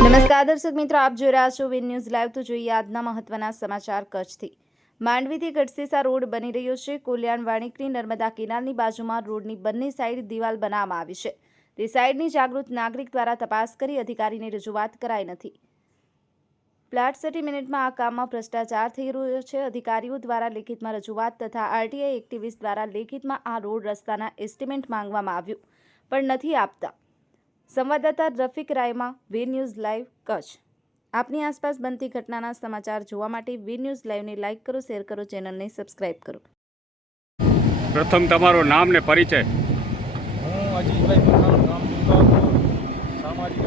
દર્શક મિત્રો, આપ જોઈ રહ્યા છો વિન ન્યૂઝ લાઈવ. તો જોઈએ આજના મહત્વના સમાચાર કચ્છથી. માંડવીથી ગઢસીસા રોડ બની રહ્યો છે. કોલ્યાણ વાણિકની નર્મદા કેનાલની બાજુમાં રોડની બંને સાઈડ દિવાલ બનાવવામાં આવી છે. તે સાઈડની જાગૃત નાગરિક દ્વારા તપાસ કરી અધિકારીને રજૂઆત કરાઈ નથી. ફ્લેટ સિટી મિનિટમાં આ કામમાં ભ્રષ્ટાચાર થઈ રહ્યો છે. અધિકારીઓ દ્વારા લેખિતમાં રજૂઆત તથા આરટીઆઈ એક્ટિવિસ્ટ દ્વારા લેખિતમાં આ રોડ રસ્તાના એસ્ટિમેટ માંગવામાં આવ્યું, પણ નથી આપતા. સંવાદદાતા રફીક રાયમાં વી ન્યૂઝ લાઈવ કચ્છ. આપની આસપાસ બનતી ઘટનાના સમાચાર જોવા માટે વી ન્યૂઝ લાઈવને લાઈક કરો શેર કરો ચેનલને સબસ્ક્રાઈબ કરો. પ્રથમ તમારું નામ ને પરિચય. હું અજીતભાઈ પઠાણ ગામ દુર્ગાપુર સામાજિક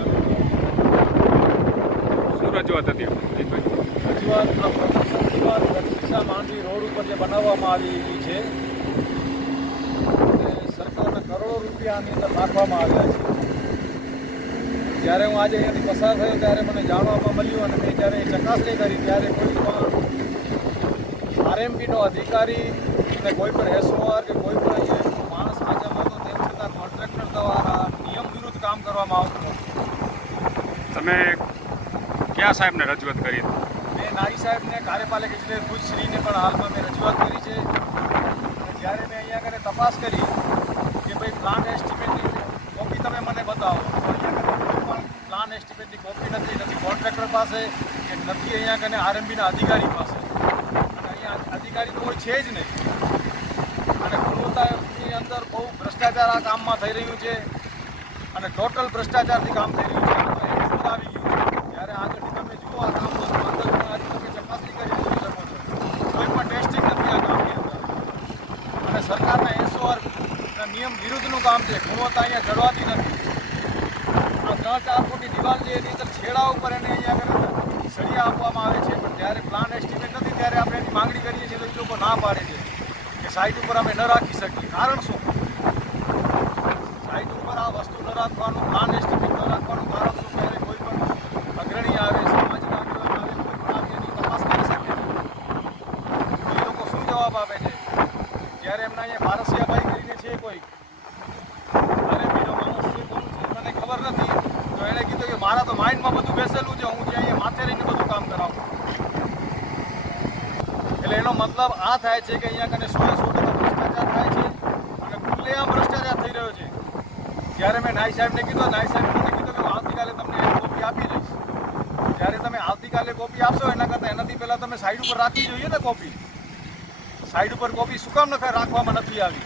શું રજૂઆત હતી? રજૂઆત આ પ્રદર્શન દિવાલ ગઢસીસા માંડવી રોડ ઉપર જે બનાવવામાં આવી છે સરકારના કરોડો રૂપિયા આની અંદર નાખવામાં આવ્યા છે. જ્યારે હું આજે અહીંયાથી પસાર થયો ત્યારે મને જાણવામાં મળ્યું અને મેં જ્યારે ચકાસણી કરી ત્યારે કોઈ પણ આરએમપીનો અધિકારી અને કોઈ પણ એસઓઆર કે કોઈ પણ માણસ હાજર નહોતો તેમ છતાં કોન્ટ્રાક્ટર દ્વારા નિયમ વિરુદ્ધ કામ કરવામાં આવતું હતું તમે કયા સાહેબને રજૂઆત કરી? મેં નાઈ સાહેબને કાર્યપાલક ઇજનેર ભુજશ્રીને પણ હાલમાં મેં રજૂઆત કરી છે જ્યારે મેં અહીંયા આગળ તપાસ કરી કે ભાઈ પ્લાન એસ્ટિમેટની કોપી તમે મને બતાવો તો અહીંયા આગળ કોઈ પણ પ્લાન કોપી નથી નથી કોન્ટ્રાક્ટર પાસે કે નથી અહીંયા કને આરએમબીના અધિકારી પાસે. અહીંયા અધિકારી તો કોઈ છે જ નહીં. અને ગુણવત્તાની અંદર બહુ ભ્રષ્ટાચાર આ કામમાં થઈ રહ્યું છે. અને ટોટલ ભ્રષ્ટાચારથી કામ થઈ રહ્યું છે. આવી ગયું છે. તમે જુઓ કામ અંદર તમે ચકાસણી કરી પણ ટેસ્ટિંગ નથી આ કામની અંદર. અને સરકારના એસઓઆર નિયમ વિરુદ્ધનું કામ છે. ગુણવત્તા અહીંયા જળવાતી નથી. ત્રણ ચાર ફૂટની દિવાલ જે એની અંદર છેડા ઉપર એને અહીંયા આગળ સળિયા આપવામાં આવે છે. પણ જ્યારે પ્લાન એસ્ટિમેટ નથી, ત્યારે આપણે એની માંગણી કરીએ છીએ તો એ લોકો ના પાડે છે કે સાઇટ ઉપર અમે ન રાખી શકીએ. કારણ શું? સાઇટ ઉપર આ વસ્તુ ન રાખવાનું પ્લાન એસ્ટિમેટ ન રાખવાનું કારણ શું? ત્યારે કોઈ પણ અગ્રણી આવે, સમાજના આગેવાન આવે, કોઈ પણ આવે એની તપાસ કરી શકે એ લોકો શું જવાબ આપે છે? જ્યારે એમના અહીંયા પારસિયાભાઈ કરીને છે કોઈ અરે બીજો માણસ છે કોણ છે? મને ખબર નથી. એણે કીધું કે મારા તો માઇન્ડમાં બધું બેસેલું છે, હું જે અહીંયા માથે રહીને બધું કામ કરાવું. એટલે એનો મતલબ આ થાય છે કે અહીંયા કને સો સો ટકા ભ્રષ્ટાચાર થાય છે અને ખુલ્લેઆમ ભ્રષ્ટાચાર થઈ રહ્યો છે. જ્યારે મેં નાઈ સાહેબને કીધું, નાઈ સાહેબ મને કીધું કે હું આવતીકાલે તમને કોપી આપી દઈશ. જ્યારે તમે આવતીકાલે કોપી આપશો, એના કરતાં એનાથી પહેલાં તમે સાઈડ ઉપર રાખવી જોઈએ ને કોપી સાઈડ ઉપર કોપી શું કામ નથી રાખવામાં નથી આવી.